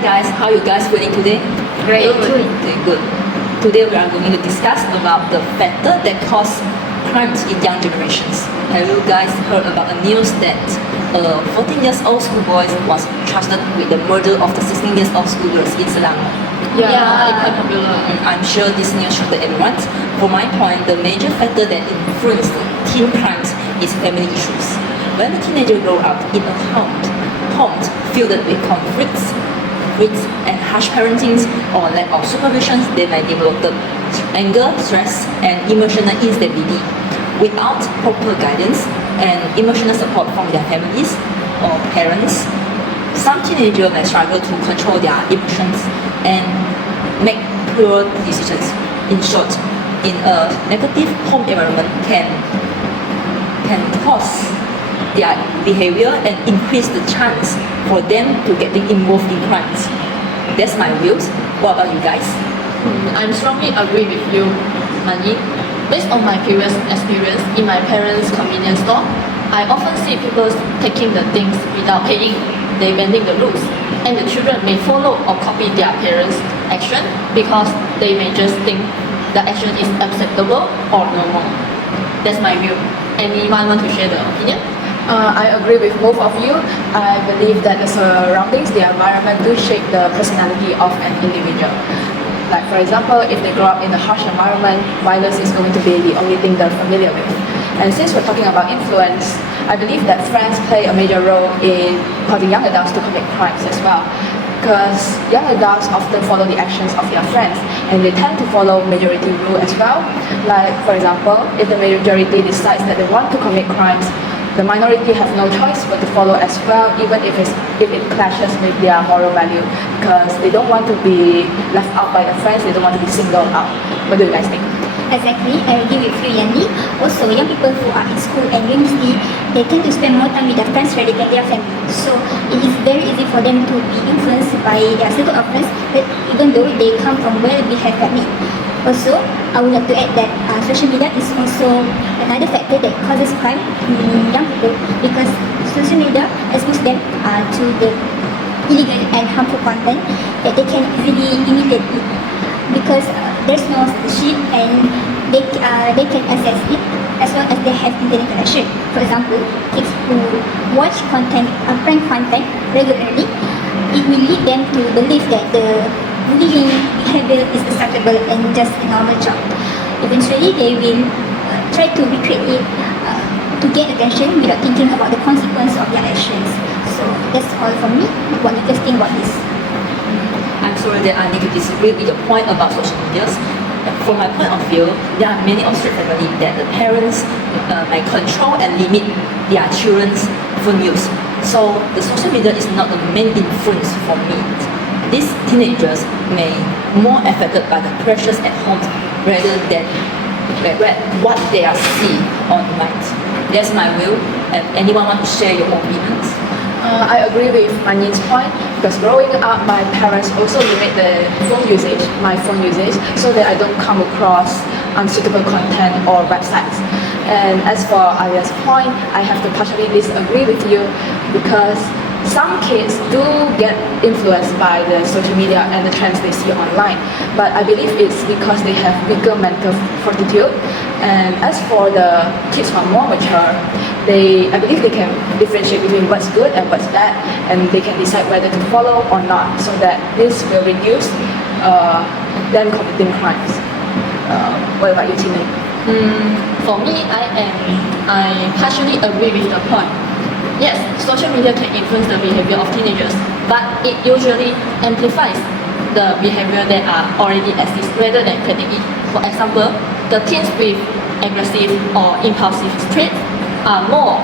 Hi guys, how are you guys feeling today? Great. Okay, good. Today we are going to discuss about the factor that cause crimes in young generations. Have you guys heard about the news that a 14 years old schoolboy was trusted with the murder of the 16 years old schoolgirls in Selangor? Yeah, it's quite popular. I'm sure this news shocked everyone. For my point, the major factor that influenced teen crimes is family issues. When the teenager grow up in a home filled with conflicts, and harsh parenting or lack of supervision, they may develop the anger, stress, and emotional instability. Without proper guidance and emotional support from their families or parents, some teenagers may struggle to control their emotions and make poor decisions. In short, in a negative home environment can cause their behavior and increase the chance for them to getting involved in crimes. That's my views. What about you guys? I strongly agree with you, Mani. Based on my previous experience in my parents' convenience store, I often see people taking the things without paying. They bending the rules, and the children may follow or copy their parents' action because they may just think the action is acceptable or normal. That's my view. Anyone want to share the opinion? I agree with both of you. I believe that the surroundings, the environment do shape the personality of an individual. Like for example, if they grow up in a harsh environment, violence is going to be the only thing they're familiar with. And since we're talking about influence, I believe that friends play a major role in causing young adults to commit crimes as well. Because young adults often follow the actions of their friends and they tend to follow majority rule as well. Like for example, if the majority decides that they want to commit crimes, the minority have no choice but to follow as well, even if it clashes with their moral value, because they don't want to be left out by their friends, they don't want to be singled out. What do you guys think? Exactly, I agree with you, Yanni. Also, young people who are in school and university, they tend to spend more time with their friends rather than their family. So it is very easy for them to be influenced by their circle of friends, even though they come from well-behaved family. Also, I would like to add that social media is also another factor that causes crime in young people, because social media exposes them to the illegal and harmful content that they can easily imitate it, because there's no censorship and they can access it as long as they have internet connection. For example, kids who watch prank content regularly, it will lead them to believe that the bullying behavior is acceptable and just a normal job. Eventually, they will try to recreate it to gain attention without thinking about the consequence of their actions. So that's all from me. What do you guys think about this? I'm sorry that I need to disagree with your point about social media. From my point of view, there are many Australian families that the parents may control and limit their children's phone use. So the social media is not the main influence for me. These teenagers may more affected by the pressures at home rather than what they are seeing online. That's my view. And anyone want to share your opinions? I agree with Mani's point, because growing up, my parents also limit my phone usage, so that I don't come across unsuitable content or websites. And as for Alia's point, I have to partially disagree with you, because some kids do get influenced by the social media and the trends they see online, but I believe it's because they have bigger mental fortitude. And as for the kids who are more mature, I believe they can differentiate between what's good and what's bad, and they can decide whether to follow or not, so that this will reduce them committing crimes. What about you, Tina? For me, I partially agree with the point. Yes, social media can influence the behavior of teenagers, but it usually amplifies the behavior that are already exist rather than creating it. For example, the teens with aggressive or impulsive traits are more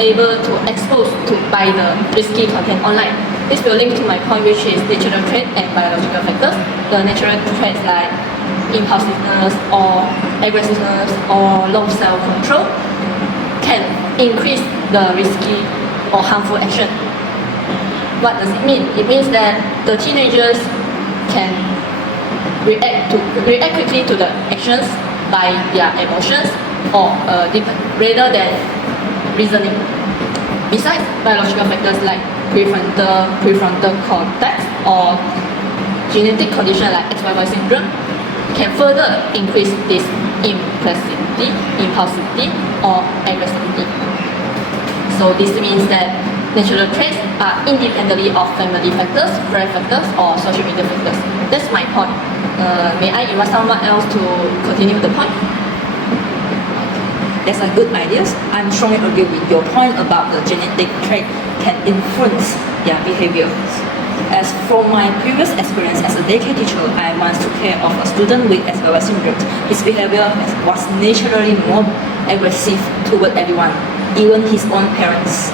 able to expose to by the risky content online. This will link to my point, which is natural trait and biological factors. The natural traits like impulsiveness or aggressiveness or low self-control can increase the risky or harmful action. What does it mean? It means that the teenagers can react quickly to the actions by their emotions or rather than reasoning. Besides biological factors like prefrontal cortex or genetic condition like XYY syndrome can further increase this impulsivity, or aggressivity. So this means that natural traits are independently of family factors, rare factors, or social media factors. That's my point. May I invite someone else to continue the point? That's a good idea. I'm strongly agree with your point about the genetic trait can influence their behavior. As from my previous experience as a daycare teacher, I once took care of a student with XYY syndrome. His behavior was naturally more aggressive toward everyone, even his own parents.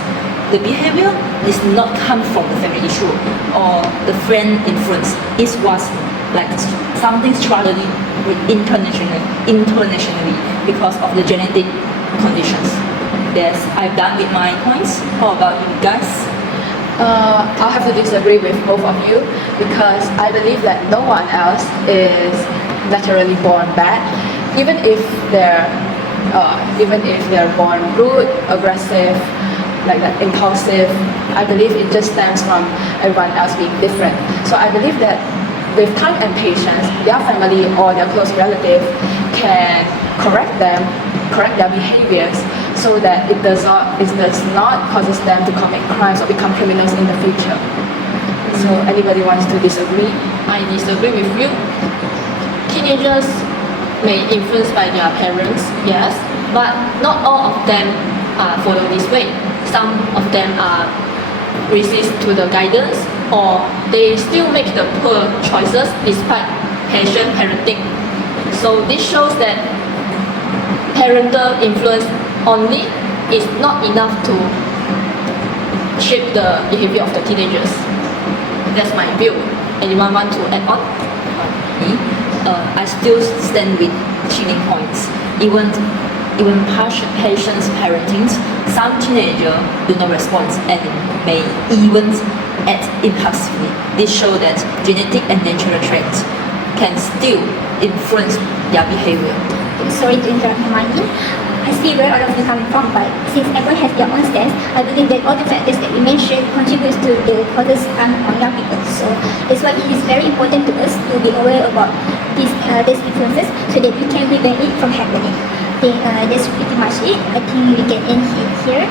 The behavior did not come from the family issue or the friend influence. It was like something struggling with internationally because of the genetic conditions. Yes, I've done with my points. How about you guys? I'll have to disagree with both of you because I believe that no one else is naturally born bad, even if they're born rude, aggressive, like that, impulsive. I believe it just stems from everyone else being different. So I believe that with time and patience, their family or their close relative can correct their behaviors so that it does not causes them to commit crimes or become criminals in the future. So anybody wants to disagree? I disagree with you. Teenagers may influenced by their parents, yes, but not all of them follow this way. Some of them resist to the guidance, or they still make the poor choices despite patient parenting. So this shows that parental influence only is not enough to shape the behavior of the teenagers. That's my view. Anyone want to add on? Me, I still stand with Chilling points. Even patience parenting, some teenagers do not respond and may even act impulsively. This shows that genetic and natural traits can still influence their behavior. Sorry to interrupt, Hermione. I see where all of you coming from, but since everyone has their own stance, I believe that all the factors that we mentioned contributes to the causes on young people. So that's why it is very important to us to be aware about these influences so that we can prevent it from happening. I think that's pretty much it. I think we can end here.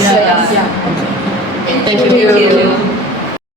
Yeah. Okay. Thank you.